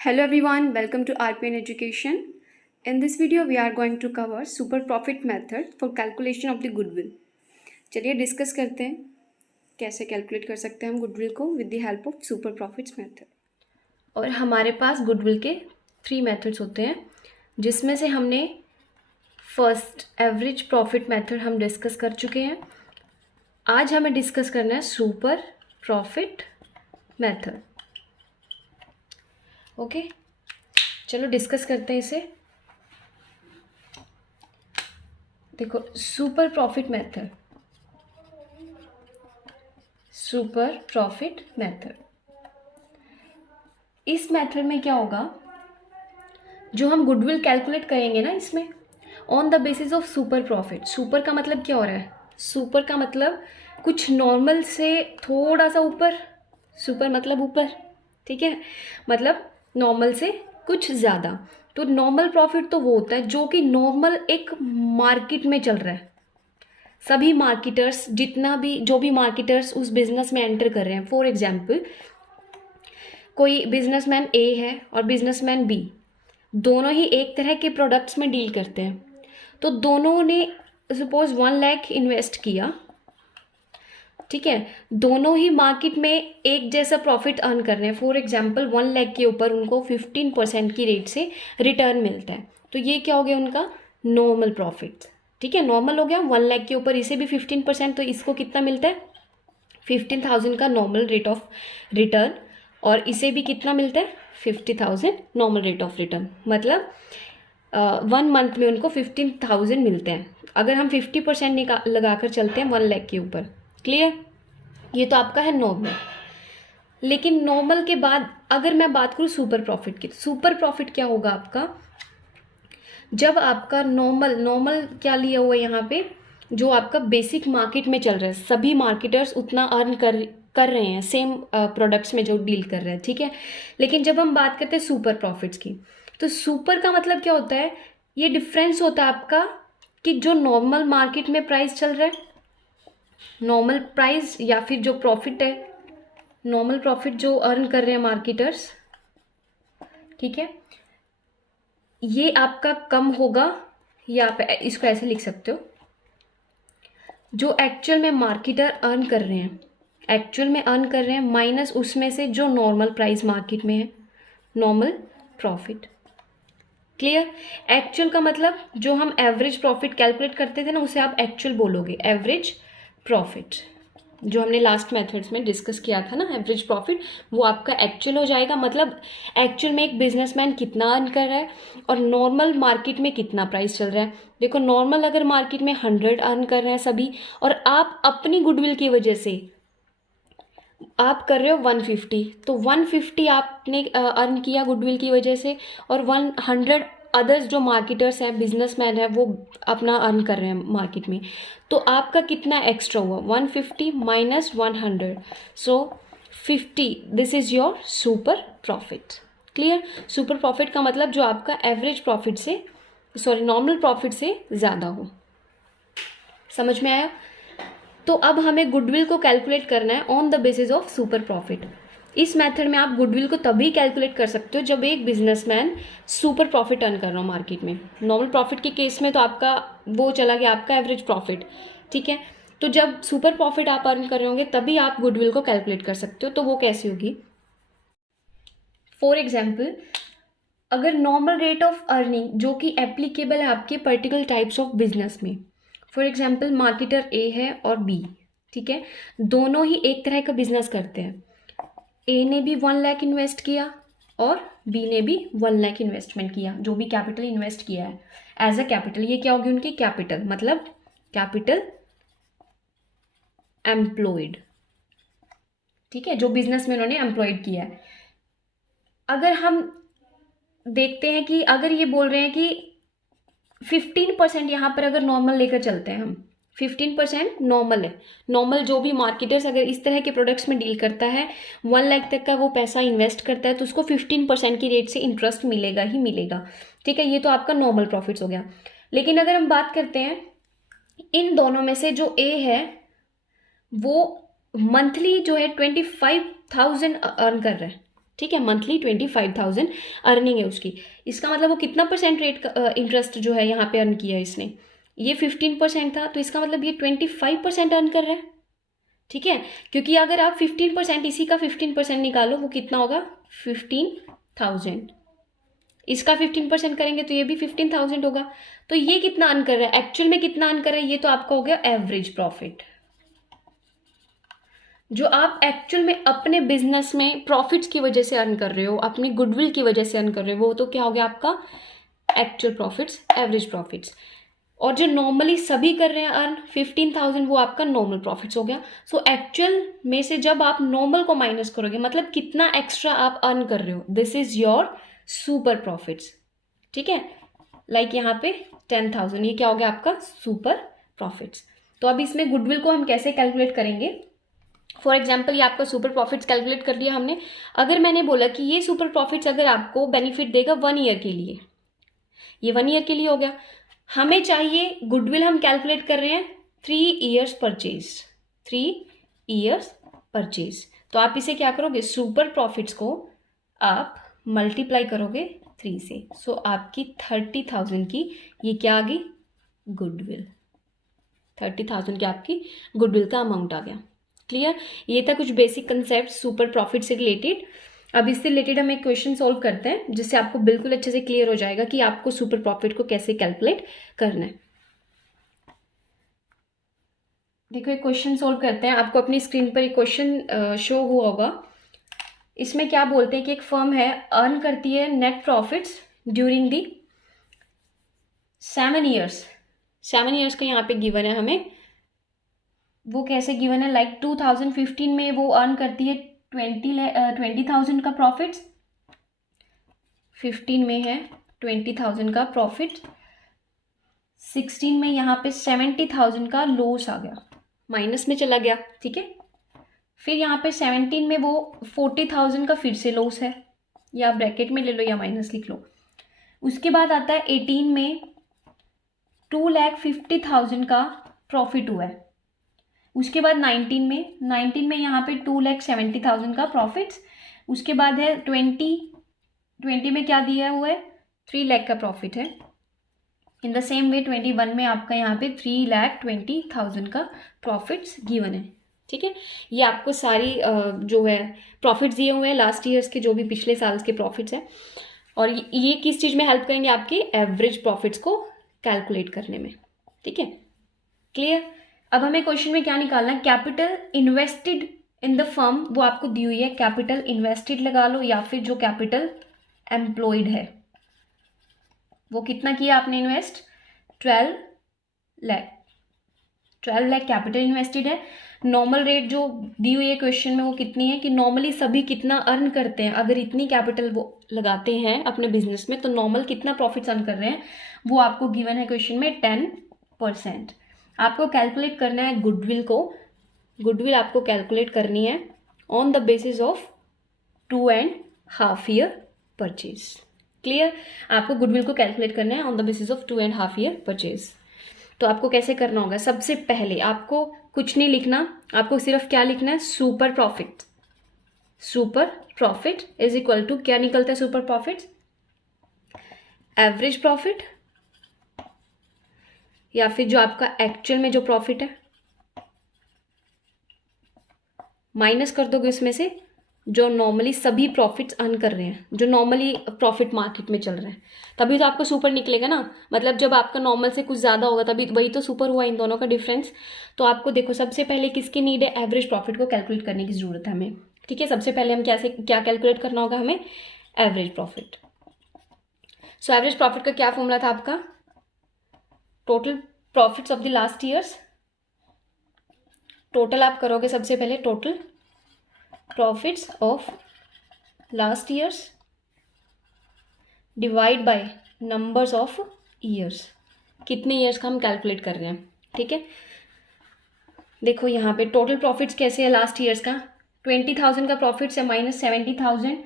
Hello everyone, welcome to RPN Education. In this video, we are going to cover super profit method for calculation of the goodwill. चलिए discuss करते हैं कैसे calculate कर सकते हैं हम गुडविल को with the help of super profits method. और हमारे पास गुडविल के 3 मेथड्स होते हैं, जिसमें से हमने फर्स्ट एवरेज प्रॉफिट मेथड हम डिस्कस कर चुके हैं। आज हमें डिस्कस करना है सुपर प्रॉफिट मेथड। ओके, चलो डिस्कस करते हैं इसे। देखो, super profit method, super profit method, इस मेथड में क्या होगा, जो हम गुडविल कैलकुलेट करेंगे ना, इसमें on the basis of super profit. Super का मतलब क्या हो रहा है? सुपर का मतलब कुछ नॉर्मल से थोड़ा सा ऊपर, सुपर मतलब ऊपर, ठीक है, मतलब नॉर्मल से कुछ ज़्यादा। तो नॉर्मल प्रॉफिट तो वो होता है जो कि नॉर्मल एक मार्केट में चल रहा है। सभी मार्केटर्स, जितना भी जो भी मार्केटर्स उस बिजनेस में एंटर कर रहे हैं, फॉर एग्जाम्पल कोई बिजनेसमैन ए है और बिजनेसमैन बी, दोनों ही एक तरह के प्रोडक्ट्स में डील करते हैं। तो दोनों ने सपोज 1 लाख इन्वेस्ट किया, ठीक है, दोनों ही मार्केट में एक जैसा प्रॉफिट अर्न कर रहे हैं। फॉर एग्जाम्पल 1 लाख के ऊपर उनको 15% की रेट से रिटर्न मिलता है। तो ये क्या हो गया उनका नॉर्मल प्रॉफिट, ठीक है, नॉर्मल हो गया। 1 लाख के ऊपर इसे भी 15%, तो इसको कितना मिलता है? 15,000 का नॉर्मल रेट ऑफ रिटर्न, और इसे भी कितना मिलता है? 50,000 नॉर्मल रेट ऑफ रिटर्न। मतलब 1 मंथ में उनको 15,000 मिलते हैं अगर हम 50% लगाकर चलते हैं 1 लाख के ऊपर। क्लियर? ये तो आपका है नॉर्मल। लेकिन नॉर्मल के बाद अगर मैं बात करूँ सुपर प्रॉफिट की, तो सुपर प्रॉफिट क्या होगा आपका? जब आपका नॉर्मल क्या लिया हुआ है यहाँ पे, जो आपका बेसिक मार्केट में चल रहा है, सभी मार्केटर्स उतना अर्न कर रहे हैं सेम प्रोडक्ट्स में जो डील कर रहे हैं, ठीक है। लेकिन जब हम बात करते हैं सुपर प्रॉफिट्स की, तो सुपर का मतलब क्या होता है? ये डिफरेंस होता है आपका कि जो नॉर्मल मार्केट में प्राइस चल रहा है, नॉर्मल प्राइस या फिर जो प्रॉफिट है, नॉर्मल प्रॉफिट जो अर्न कर रहे हैं मार्केटर्स, ठीक है, ये आपका कम होगा, या आप इसको ऐसे लिख सकते हो, जो एक्चुअल में मार्केटर अर्न कर रहे हैं, एक्चुअल में अर्न कर रहे हैं, माइनस उसमें से जो नॉर्मल प्राइस मार्केट में है, नॉर्मल प्रॉफिट। क्लियर? एक्चुअल का मतलब जो हम एवरेज प्रॉफिट कैलकुलेट करते थे ना, उसे आप एक्चुअल बोलोगे, एवरेज प्रॉफिट, जो हमने लास्ट मेथड्स में डिस्कस किया था ना, एवरेज प्रॉफिट, वो आपका एक्चुअल हो जाएगा। मतलब एक्चुअल में एक बिजनेसमैन कितना अर्न कर रहा है और नॉर्मल मार्केट में कितना प्राइस चल रहा है। देखो, नॉर्मल अगर मार्केट में 100 अर्न कर रहे हैं सभी, और आप अपनी गुडविल की वजह से आप कर रहे हो 150, तो 150 आपने अर्न किया गुडविल की वजह से, और 100 अदर्स जो मार्केटर्स हैं, बिजनेसमैन है, वो अपना अर्न कर रहे हैं मार्केट में। तो आपका कितना एक्स्ट्रा हुआ? 150 minus 100, so 50। This is your super profit. Clear? Super profit का मतलब जो आपका एवरेज प्रॉफिट से, सॉरी, नॉर्मल प्रॉफिट से ज़्यादा हो। समझ में आया? तो अब हमें गुडविल को कैलकुलेट करना है on the basis of super profit. इस मेथड में आप गुडविल को तभी कैलकुलेट कर सकते हो जब एक बिजनेसमैन सुपर प्रॉफिट अर्न कर रहा हो मार्केट में। नॉर्मल प्रॉफिट के केस में तो आपका वो चला गया, आपका एवरेज प्रॉफिट, ठीक है। तो जब सुपर प्रॉफिट आप अर्न कर रहे होंगे तभी आप गुडविल को कैलकुलेट कर सकते हो। तो वो कैसी होगी? फॉर एग्जाम्पल, अगर नॉर्मल रेट ऑफ अर्निंग जो कि एप्लीकेबल है आपके पर्टिकुलर टाइप्स ऑफ बिजनेस में, फॉर एग्जाम्पल मार्केटर ए है और बी, ठीक है, दोनों ही एक तरह का बिजनेस करते हैं। ए ने भी 1 लाख इन्वेस्ट किया और बी ने भी 1 लाख इन्वेस्टमेंट किया, जो भी कैपिटल इन्वेस्ट किया है एज अ कैपिटल। ये क्या होगी उनकी कैपिटल, मतलब कैपिटल एम्प्लॉयड, ठीक है, जो बिजनेस में उन्होंने एम्प्लॉयड किया है। अगर हम देखते हैं कि अगर ये बोल रहे हैं कि 15% यहाँ पर अगर नॉर्मल लेकर चलते हैं हम, 15% नॉर्मल है। नॉर्मल जो भी मार्केटर्स अगर इस तरह के प्रोडक्ट्स में डील करता है, 1 लाख तक का वो पैसा इन्वेस्ट करता है, तो उसको 15% की रेट से इंटरेस्ट मिलेगा ही मिलेगा, ठीक है। ये तो आपका नॉर्मल प्रॉफिट्स हो गया। लेकिन अगर हम बात करते हैं इन दोनों में से जो ए है, वो मंथली जो है 25,000 अर्न कर रहा है, ठीक है, मंथली 25,000 अर्निंग है उसकी। इसका मतलब वो कितना परसेंट रेट का इंटरेस्ट जो है यहाँ पे अर्न किया है इसने, ये 15% था, तो इसका मतलब ये 25% अर्न कर रहा है। ठीक है, क्योंकि अगर आप 15% इसी का 15% निकालो, वो कितना होगा 15,000। इसका 15% करेंगे तो ये भी 15,000 होगा। तो ये कितना अर्न कर रहा है, एक्चुअल में कितना अर्न कर रहा है, ये तो आपका हो गया एवरेज प्रॉफिट। जो आप एक्चुअल में अपने बिजनेस में प्रॉफिट्स की वजह से अर्न कर रहे हो, अपनी गुडविल की वजह से अर्न कर रहे हो, वो तो क्या हो गया आपका एक्चुअल प्रॉफिट्स, एवरेज प्रॉफिट्स। और जो नॉर्मली सभी कर रहे हैं अर्न 15,000, वो आपका नॉर्मल प्रॉफिट्स हो गया। सो एक्चुअल में से जब आप नॉर्मल को माइनस करोगे, मतलब कितना एक्स्ट्रा आप अर्न कर रहे हो, this is your super profits. ठीक है, लाइक यहाँ पे 10,000, ये क्या हो गया आपका सुपर प्रॉफिट्स। तो अब इसमें गुडविल को हम कैसे कैलकुलेट करेंगे। फॉर एग्जाम्पल ये आपका सुपर प्रॉफिट्स कैलकुलेट कर दिया हमने। अगर मैंने बोला कि ये सुपर प्रॉफिट्स अगर आपको बेनिफिट देगा 1 ईयर के लिए, ये 1 ईयर के लिए हो गया। हमें चाहिए गुडविल, हम कैलकुलेट कर रहे हैं 3 ईयर्स परचेज, 3 ईयर्स परचेज। तो आप इसे क्या करोगे, सुपर प्रॉफिट्स को आप मल्टीप्लाई करोगे 3 से। सो आपकी 30,000 की ये क्या आ गई, गुडविल। 30,000 की आपकी गुडविल का अमाउंट आ गया। क्लियर, ये था कुछ बेसिक कंसेप्ट सुपर प्रॉफिट से रिलेटेड। अब इससे रिलेटेड हम एक क्वेश्चन सॉल्व करते हैं, जिससे आपको बिल्कुल अच्छे से क्लियर हो जाएगा कि आपको सुपर प्रॉफिट को कैसे कैलकुलेट करना है। देखो एक क्वेश्चन सॉल्व करते हैं। आपको अपनी स्क्रीन पर एक क्वेश्चन शो हुआ होगा। इसमें क्या बोलते हैं कि एक फर्म है, अर्न करती है net profits during the 7 years. 7 years का यहाँ पे गिवन है हमें। वो कैसे गिवन है, लाइक 2015 में वो अर्न करती है 20,000 का प्रॉफिट्स, 15 में है 20,000 का प्रॉफिट, 16 में यहाँ पे 70,000 का लॉस आ गया, माइनस में चला गया। ठीक है, फिर यहाँ पे 17 में वो 40,000 का फिर से लॉस है, या ब्रैकेट में ले लो या माइनस लिख लो। उसके बाद आता है 18 में 2,50,000 का प्रॉफिट हुआ है। उसके बाद 19 में यहाँ पे 2,70,000 का प्रॉफिट्स। उसके बाद है 20 में क्या दिया हुआ है, 3 लाख का प्रॉफिट है। इन द सेम वे 21 में आपका यहाँ पे 3,20,000 का प्रॉफिट्स गिवन है। ठीक है, ये आपको सारी जो है प्रॉफिट्स दिए हुए हैं लास्ट ईयर्स के, जो भी पिछले साल के प्रॉफिट्स हैं। और ये किस चीज़ में हेल्प करेंगे, आपके एवरेज प्रॉफिट्स को कैलकुलेट करने में। ठीक है, क्लियर। अब हमें क्वेश्चन में क्या निकालना है, capital invested in the firm, वो आपको दी हुई है। कैपिटल इन्वेस्टेड लगा लो, या फिर जो कैपिटल एम्प्लॉयड है वो कितना किया आपने invest, 12 lakh. 12 lakh capital invested है। नॉर्मल रेट जो दी हुई है क्वेश्चन में वो कितनी है, कि नॉर्मली सभी कितना अर्न करते हैं, अगर इतनी कैपिटल वो लगाते हैं अपने बिजनेस में, तो नॉर्मल कितना प्रॉफिट्स अर्न कर रहे हैं, वो आपको गिवन है क्वेश्चन में 10%। आपको कैलकुलेट करना है गुडविल को। गुडविल आपको कैलकुलेट करनी है on the basis of 2.5 year purchase. Clear, आपको गुडविल को कैलकुलेट करना है on the basis of 2.5 year purchase. तो आपको कैसे करना होगा, सबसे पहले आपको कुछ नहीं लिखना, आपको सिर्फ क्या लिखना है, super profit. Super profit is equal to क्या निकलता है सुपर प्रॉफिट, एवरेज प्रॉफिट, या फिर जो आपका एक्चुअल में जो प्रॉफिट है, माइनस कर दोगे उसमें से जो नॉर्मली सभी प्रॉफिट्स अर्न कर रहे हैं, जो नॉर्मली प्रॉफिट मार्केट में चल रहे हैं, तभी तो आपको सुपर निकलेगा ना। मतलब जब आपका नॉर्मल से कुछ ज़्यादा होगा तभी वही तो सुपर हुआ, इन दोनों का डिफरेंस। तो आपको देखो सबसे पहले किसकी नीड है, एवरेज प्रॉफिट को कैलकुलेट करने की ज़रूरत है हमें। ठीक है, सबसे पहले हम क्या कैलकुलेट करना होगा हमें, average profit. So average profit का क्या फॉर्मूला था आपका, total profits of the last years. Total आप करोगे सबसे पहले, total profits of last years divide by numbers of years, कितने ईयर्स का हम कैलकुलेट कर रहे हैं। ठीक है, देखो यहाँ पे टोटल प्रॉफिट्स कैसे है लास्ट ईयर्स का, 20,000 का प्रॉफिट्स है माइनस 70,000,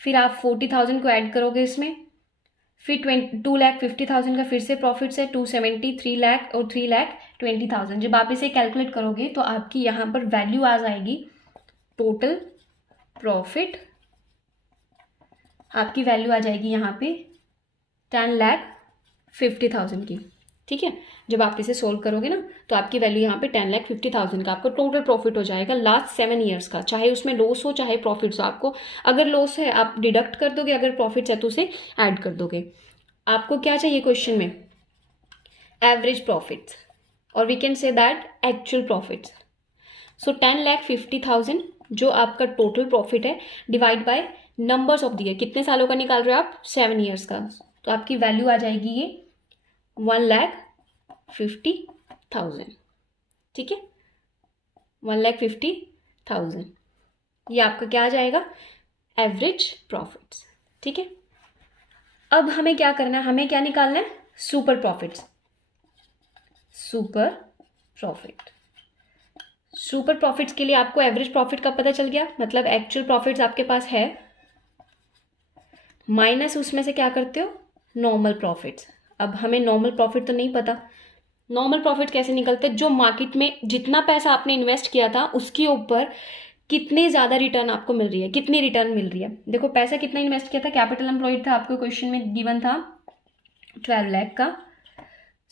फिर आप 40,000 को ऐड करोगे इसमें, फिर 2,50,000 का फिर से प्रॉफिट्स है, 270, 3 लाख और 3,20,000। जब आप इसे कैलकुलेट करोगे तो आपकी यहाँ पर वैल्यू आ जाएगी टोटल प्रॉफिट आपकी वैल्यू आ जाएगी यहाँ पे 10,50,000 की। ठीक है, जब आप इसे सोल्व करोगे ना तो आपकी वैल्यू यहाँ पे 10,50,000 का आपको टोटल प्रॉफिट हो जाएगा लास्ट 7 ईयर्स का, चाहे उसमें लॉस हो चाहे प्रॉफिट्स हो। आपको अगर लॉस है आप डिडक्ट कर दोगे, अगर प्रॉफिट्स है तो उसे ऐड कर दोगे। आपको क्या चाहिए क्वेश्चन में? एवरेज प्रॉफिट्स, और we can say that actual profits. So 10,50,000 जो आपका टोटल प्रॉफिट है divide by numbers of the year, कितने सालों का निकाल रहे हो आप? 7 ईयर्स का। तो आपकी वैल्यू आ जाएगी ये 1,50,000। ठीक है, 1,50,000 ये आपका क्या आ जाएगा? Average profits. ठीक है, अब हमें क्या करना है? हमें क्या निकालना है? Super profits. Super profit, super profits के लिए आपको एवरेज प्रॉफिट का पता चल गया, मतलब एक्चुअल प्रॉफिट्स आपके पास है, माइनस उसमें से क्या करते हो? Normal profits. अब हमें नॉर्मल प्रॉफिट तो नहीं पता, नॉर्मल प्रॉफिट कैसे निकलते हैं? जो मार्केट में जितना पैसा आपने इन्वेस्ट किया था उसके ऊपर कितने ज़्यादा रिटर्न आपको मिल रही है, कितनी रिटर्न मिल रही है। देखो पैसा कितना इन्वेस्ट किया था, कैपिटल एम्प्लॉयड था, आपको क्वेश्चन में गिवन था 12 लाख का।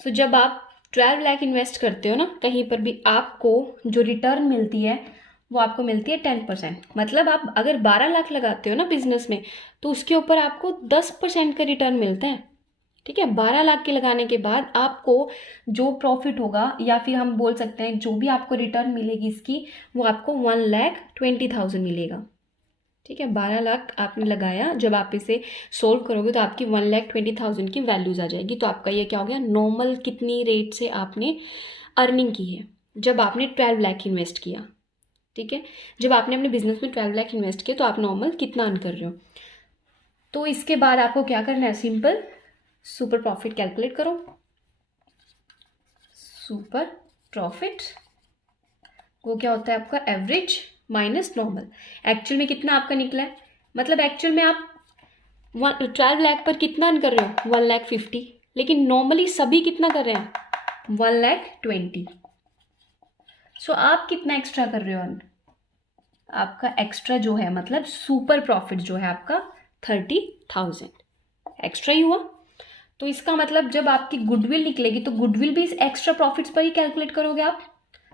सो जब आप 12 लाख इन्वेस्ट करते हो ना कहीं पर भी, आपको जो रिटर्न मिलती है वो आपको मिलती है 10%। मतलब आप अगर 12 लाख लगाते हो ना बिजनेस में तो उसके ऊपर आपको 10% का रिटर्न मिलता है। ठीक है, 12 लाख के लगाने के बाद आपको जो प्रॉफिट होगा या फिर हम बोल सकते हैं जो भी आपको रिटर्न मिलेगी इसकी, वो आपको 1,20,000 मिलेगा। ठीक है, 12 लाख आपने लगाया, जब आप इसे सोल्व करोगे तो आपकी 1,20,000 की वैल्यूज आ जाएगी। तो आपका ये क्या हो गया? नॉर्मल कितनी रेट से आपने अर्निंग की है जब आपने 12 लाख इन्वेस्ट किया। ठीक है, जब आपने अपने बिजनेस में 12 लाख इन्वेस्ट किया तो आप नॉर्मल कितना अर्न कर रहे हो। तो इसके बाद आपको क्या करना है? सिंपल सुपर प्रॉफिट कैलकुलेट करो। सुपर प्रॉफिट वो क्या होता है आपका? Average minus normal. एक्चुअल में कितना आपका निकला है? मतलब एक्चुअल में आप 12 लाख पर कितना अर्न कर रहे हो? 1,50,000, लेकिन नॉर्मली सभी कितना कर रहे हैं? 1,20,000। सो आप कितना एक्स्ट्रा कर रहे हो अर्न? आपका एक्स्ट्रा जो है मतलब सुपर प्रॉफिट जो है आपका 30,000 एक्स्ट्रा ही हुआ। तो इसका मतलब जब आपकी गुडविल निकलेगी तो गुडविल भी इस एक्स्ट्रा प्रॉफिट्स पर ही कैलकुलेट करोगे आप।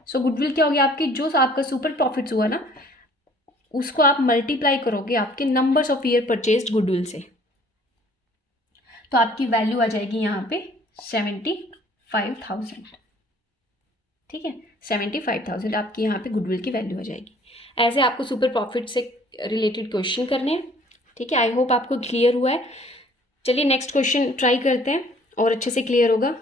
सो गुडविल क्या होगी आपकी? जो आपका सुपर प्रॉफिट्स हुआ ना उसको आप मल्टीप्लाई करोगे आपके numbers of year purchased goodwill से, तो आपकी वैल्यू आ जाएगी यहाँ पे 75,000। ठीक है, 75,000 आपकी यहाँ पे गुडविल की वैल्यू आ जाएगी। ऐसे आपको सुपर प्रॉफिट से रिलेटेड क्वेश्चन करने हैं। ठीक है, आई होप आपको क्लियर हुआ है। चलिए नेक्स्ट क्वेश्चन ट्राई करते हैं और अच्छे से क्लियर होगा।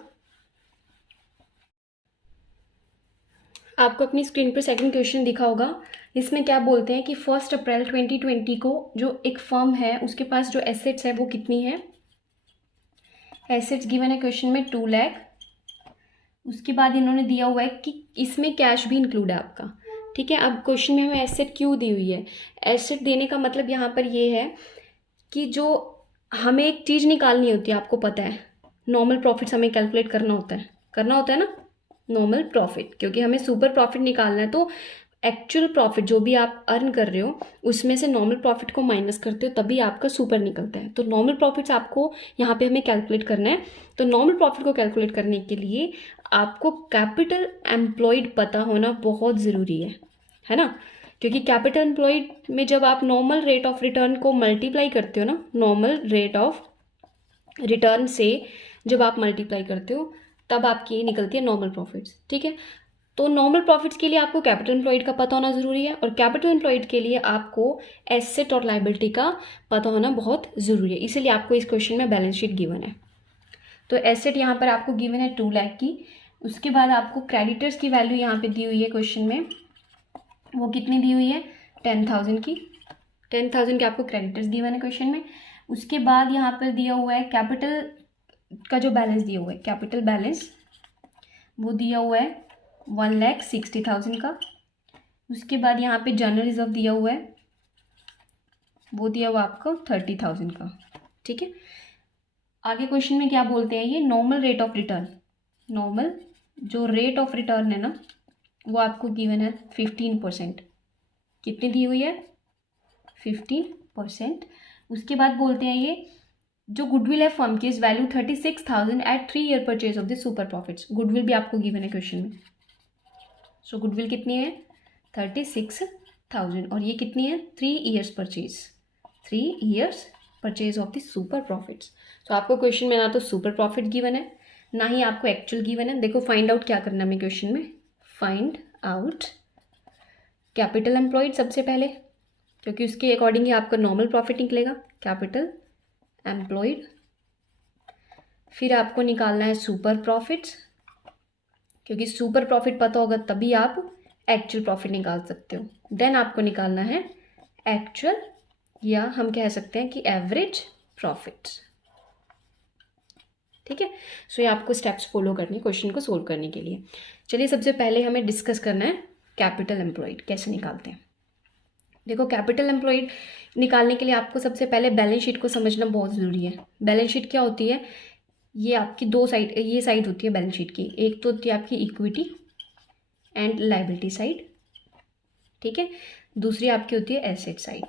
आपको अपनी स्क्रीन पर सेकंड क्वेश्चन दिखा होगा। इसमें क्या बोलते हैं कि 1 अप्रैल 2020 को जो एक फर्म है उसके पास जो एसेट्स है वो कितनी है? एसेट्स गिवन है क्वेश्चन में 2 लाख। उसके बाद इन्होंने दिया हुआ है कि इसमें कैश भी इंक्लूड है आपका। ठीक है, अब क्वेश्चन में हमें एसेट क्यों दी हुई है? एसेट देने का मतलब यहाँ पर ये है कि जो हमें एक चीज़ निकालनी होती है, आपको पता है नॉर्मल प्रॉफिट्स हमें कैलकुलेट करना होता है ना नॉर्मल प्रॉफिट, क्योंकि हमें सुपर प्रॉफिट निकालना है। तो एक्चुअल प्रॉफिट जो भी आप अर्न कर रहे हो उसमें से नॉर्मल प्रॉफिट को माइनस करते हो तभी आपका सुपर निकलता है। तो नॉर्मल प्रॉफिट्स आपको यहाँ पे हमें कैलकुलेट करना है। तो नॉर्मल प्रॉफिट को कैलकुलेट करने के लिए आपको कैपिटल एम्प्लॉयड पता होना बहुत ज़रूरी है ना, क्योंकि कैपिटल एम्प्लॉयड में जब आप नॉर्मल रेट ऑफ रिटर्न को मल्टीप्लाई करते हो ना, नॉर्मल रेट ऑफ रिटर्न से जब आप मल्टीप्लाई करते हो तब आपकी निकलती है नॉर्मल प्रॉफिट्स। ठीक है, तो नॉर्मल प्रॉफिट्स के लिए आपको कैपिटल एम्प्लॉयड का पता होना ज़रूरी है, और कैपिटल एम्प्लॉयड के लिए आपको एसेट और लायबिलिटी का पता होना बहुत ज़रूरी है। इसीलिए आपको इस क्वेश्चन में बैलेंस शीट गिवन है। तो एसेट यहाँ पर आपको गिवन है 2 लाख की। उसके बाद आपको क्रेडिटर्स की वैल्यू यहाँ पे दी हुई है क्वेश्चन में, वो कितनी दी हुई है? 10,000 की। 10,000 के आपको क्रेडिटर्स गिवन है क्वेश्चन में। उसके बाद यहाँ पर दिया हुआ है कैपिटल का जो बैलेंस दिया हुआ है, कैपिटल बैलेंस वो दिया हुआ है 1,60,000 का। उसके बाद यहाँ पे जनरल रिजर्व दिया हुआ है, वो दिया हुआ आपको 30,000 का। ठीक है, आगे क्वेश्चन में क्या बोलते हैं? ये normal rate of return, normal जो रेट ऑफ रिटर्न है ना वो आपको गिवन है 15%। कितनी दी हुई है? 15%। उसके बाद बोलते हैं ये जो गुडविल है फर्म की is value 36,000 at 3 year purchase of the super profits. Goodwill भी आपको गिवन है क्वेश्चन में। सो गुडविल कितनी है 36,000 और ये कितनी है 3 years purchase, 3 years purchase of the super profits. तो आपको क्वेश्चन में ना तो सुपर प्रॉफिट गिवन है ना ही आपको एक्चुअल गिवन है। देखो फाइंड आउट क्या करना है हमें क्वेश्चन में, फाइंड आउट कैपिटल एम्प्लॉयड सबसे पहले, क्योंकि उसके अकॉर्डिंग ही आपका नॉर्मल प्रॉफिट निकलेगा, कैपिटल एम्प्लॉयड। फिर आपको निकालना है सुपर प्रॉफिट्स, क्योंकि सुपर प्रॉफिट पता होगा तभी आप एक्चुअल प्रॉफिट निकाल सकते हो। देन आपको निकालना है एक्चुअल या हम कह सकते हैं कि एवरेज प्रॉफिट्स। ठीक है, सो ये आपको स्टेप्स फॉलो करनी है क्वेश्चन को सोल्व करने के लिए। चलिए सबसे पहले हमें डिस्कस करना है कैपिटल एम्प्लॉयड कैसे निकालते हैं। देखो कैपिटल एम्प्लॉयड निकालने के लिए आपको सबसे पहले बैलेंस शीट को समझना बहुत ज़रूरी है। बैलेंस शीट क्या होती है, ये आपकी दो साइड, ये साइड होती है बैलेंस शीट की, एक तो होती है आपकी इक्विटी एंड लायबिलिटी साइड, ठीक है, दूसरी आपकी होती है एसेट साइड।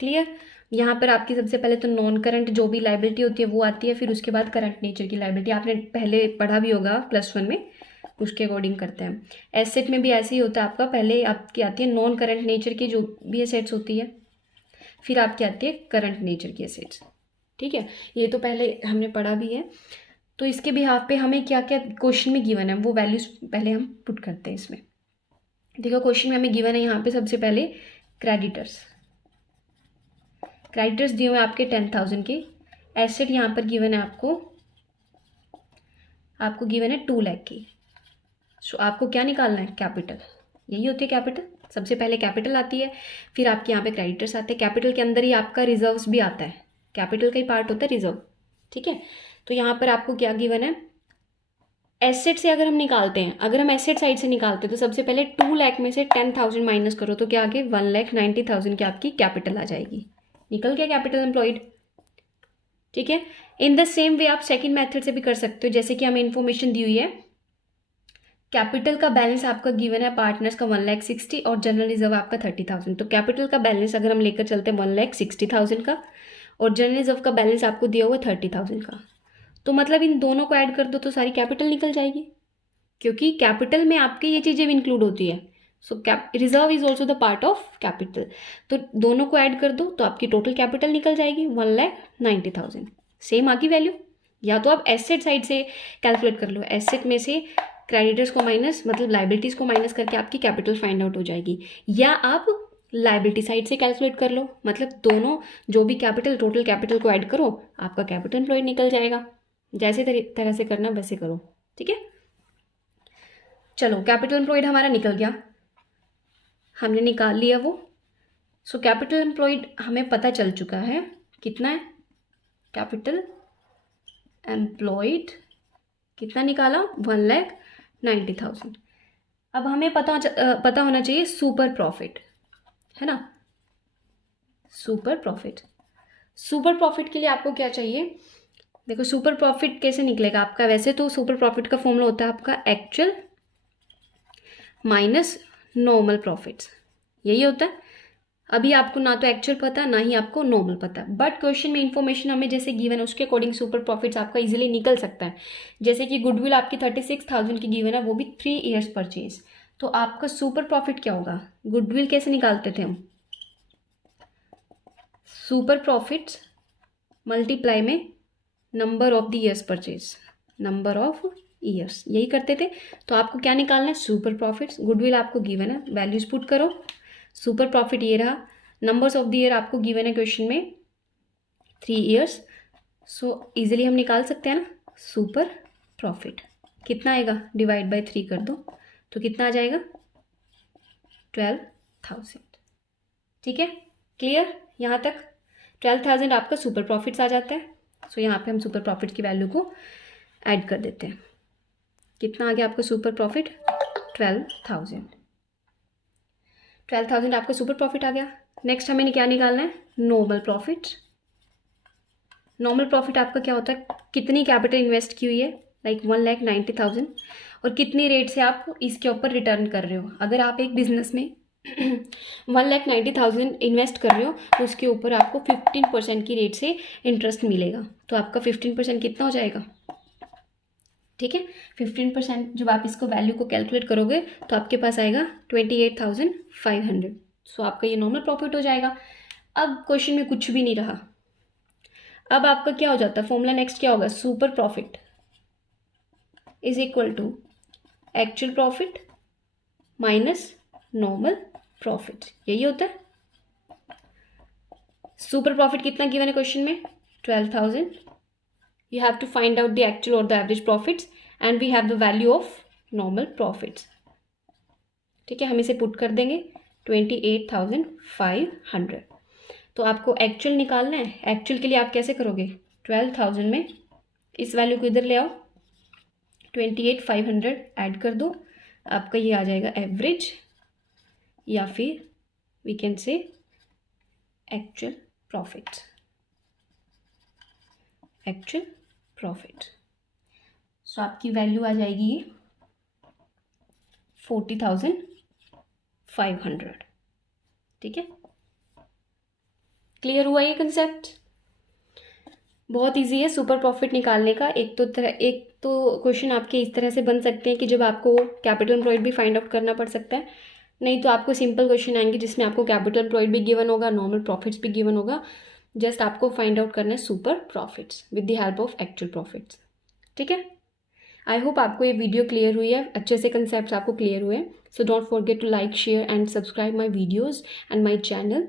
क्लियर। यहाँ पर आपकी सबसे पहले तो नॉन करंट जो भी लायबिलिटी होती है वो आती है, फिर उसके बाद करंट नेचर की लायबिलिटी, आपने पहले पढ़ा भी होगा +1 में, उसके अकॉर्डिंग करते हैं। एसेट में भी ऐसे ही होता है आपका, पहले आपकी आती है नॉन करंट नेचर की जो भी एसेट्स होती है, फिर आपकी आती है करंट नेचर की एसेट्स। ठीक है, ये तो पहले हमने पढ़ा भी है। तो इसके बिहाफ पे हमें क्या क्या क्वेश्चन में गिवन है वो वैल्यूज पहले हम पुट करते हैं इसमें। देखो क्वेश्चन में हमें गिवन है यहाँ पे सबसे पहले क्रेडिटर्स, क्रेडिटर्स दिए हुए आपके 10,000 के। एसेट यहाँ पर गिवन है आपको गिवन है 2 लाख की। सो आपको क्या निकालना है, कैपिटल, यही होती है कैपिटल। सबसे पहले कैपिटल आती है, फिर आपके यहाँ पे क्रेडिटर्स आते हैं। कैपिटल के अंदर ही आपका रिजर्व्स भी आता है, कैपिटल का ही पार्ट होता है रिजर्व। ठीक है, तो यहाँ पर आपको क्या गिवन है, एसेट से अगर हम निकालते हैं, अगर हम एसेट साइड से निकालते हैं तो सबसे पहले 2 लाख में से 10,000 माइनस करो तो क्या आगे 1,90,000 की आपकी कैपिटल आ जाएगी। निकल गया कैपिटल एम्प्लॉयड। ठीक है, इन द सेम वे आप सेकंड मेथड से भी कर सकते हो, जैसे कि हमें इन्फॉर्मेशन दी हुई है कैपिटल का बैलेंस आपका गिवन है पार्टनर्स का 1,60,000 और जनरल रिजर्व आपका 30,000। तो कैपिटल का बैलेंस अगर हम लेकर चलते हैं 1,60,000 का और जनरल रिजर्व का बैलेंस आपको दिया हुआ 30,000 का, तो मतलब इन दोनों को ऐड कर दो तो सारी कैपिटल निकल जाएगी, क्योंकि कैपिटल में आपकी ये चीज़ें भी इंक्लूड होती है। So reserve is also the part of capital, तो दोनों को ऐड कर दो तो आपकी टोटल कैपिटल निकल जाएगी 1,90,000। सेम आगे वैल्यू, या तो आप एसेट साइड से कैलकुलेट कर लो, एसेट में से क्रेडिटर्स को माइनस मतलब लाइबिलिटीज़ को माइनस करके आपकी कैपिटल फाइंड आउट हो जाएगी, या आप लाइबिलिटी साइड से कैलकुलेट कर लो, मतलब दोनों जो भी कैपिटल टोटल कैपिटल को ऐड करो आपका कैपिटल एम्प्लॉयड निकल जाएगा। जैसे तरह से करना वैसे करो। ठीक है, चलो कैपिटल एम्प्लॉयड हमारा निकल गया, हमने निकाल लिया वो। सो कैपिटल एम्प्लॉयड हमें पता चल चुका है कितना है, कैपिटल एम्प्लॉयड कितना निकाला 1,90,000। अब हमें पता होना चाहिए सुपर प्रॉफिट, है ना, सुपर प्रॉफिट। सुपर प्रॉफिट के लिए आपको क्या चाहिए, देखो सुपर प्रॉफिट कैसे निकलेगा आपका, वैसे तो सुपर प्रॉफिट का फॉर्मूला होता है आपका एक्चुअल माइनस नॉर्मल प्रॉफिट्स, यही होता है। अभी आपको ना तो एक्चुअल पता ना ही आपको नॉर्मल पता, बट क्वेश्चन में इंफॉर्मेशन हमें जैसे गिवन है उसके अकॉर्डिंग सुपर प्रॉफिट्स आपका इजीली निकल सकता है। जैसे कि गुडविल आपकी 36,000 की गिवन है, वो भी 3 ईयर्स परचेज, तो आपका सुपर प्रॉफिट क्या होगा, गुडविल कैसे निकालते थे हम, सुपर प्रॉफिट्स मल्टीप्लाई में number of the years purchase, number of years, यही करते थे। तो आपको क्या निकालना है, सुपर प्रॉफिट्स। गुडविल आपको गिवन है, वैल्यूज पुट करो, सुपर प्रॉफिट ये रहा, नंबर्स ऑफ द ईयर आपको गिवन है क्वेश्चन में 3 ईयर्स। सो इजीली हम निकाल सकते हैं ना, सुपर प्रॉफिट कितना आएगा, डिवाइड बाय 3 कर दो तो कितना आ जाएगा 12,000। ठीक है, क्लियर यहाँ तक, 12,000 आपका सुपर प्रॉफिट्स आ जाता है। सो यहाँ पे हम सुपर प्रॉफिट की वैल्यू को ऐड कर देते हैं, कितना आ गया आपका सुपर प्रॉफिट 12,000। 12,000 आपका सुपर प्रॉफिट आ गया। नेक्स्ट हमें क्या निकालना है, नॉर्मल प्रॉफिट। नॉर्मल प्रॉफिट आपका क्या होता है, कितनी कैपिटल इन्वेस्ट की हुई है, लाइक 1,90,000, और कितनी रेट से आप इसके ऊपर रिटर्न कर रहे हो। अगर आप एक बिजनेस में 1,90,000 इन्वेस्ट कर रहे हो तो उसके ऊपर आपको 15% की रेट से इंटरेस्ट मिलेगा। तो आपका 15% कितना हो जाएगा? ठीक है, 15% जब आप इसको वैल्यू को कैलकुलेट करोगे तो आपके पास आएगा 28,500। सो आपका ये नॉर्मल प्रॉफिट हो जाएगा। अब क्वेश्चन में कुछ भी नहीं रहा। अब आपका क्या हो जाता है? फॉर्मूला नेक्स्ट क्या होगा? Super profit is equal to actual profit minus normal profit. यही होता है। सुपर प्रॉफिट कितना गिवन है क्वेश्चन में? 12,000। You have to find out the actual or the average profits and we have the value of normal profits। ठीक है, हम इसे पुट कर देंगे 28,500। तो आपको एक्चुअल निकालना है। एक्चुअल के लिए आप कैसे करोगे? 12,000 में इस वैल्यू को इधर ले आओ, 28,500 ऐड कर दो, आपका ये आ जाएगा एवरेज, या फिर we can say actual profit. Actual profit. So आपकी वैल्यू आ जाएगी ये 40,500। ठीक है, क्लियर हुआ ये कंसेप्ट? बहुत इजी है सुपर प्रॉफिट निकालने का। एक तो क्वेश्चन आपके इस तरह से बन सकते हैं कि जब आपको कैपिटल एम्प्लॉयड भी फाइंड आउट करना पड़ सकता है, नहीं तो आपको सिंपल क्वेश्चन आएंगे जिसमें आपको कैपिटल एम्प्लॉयड भी गिवन होगा, नॉर्मल प्रॉफिट्स भी गिवन होगा। जस्ट आपको फाइंड आउट करना है super profits with the help of actual profits. ठीक है, आई होप आपको ये वीडियो क्लियर हुई है, अच्छे से कंसेप्ट आपको क्लियर हुए हैं। So don't forget to like, share and subscribe my videos and my channel.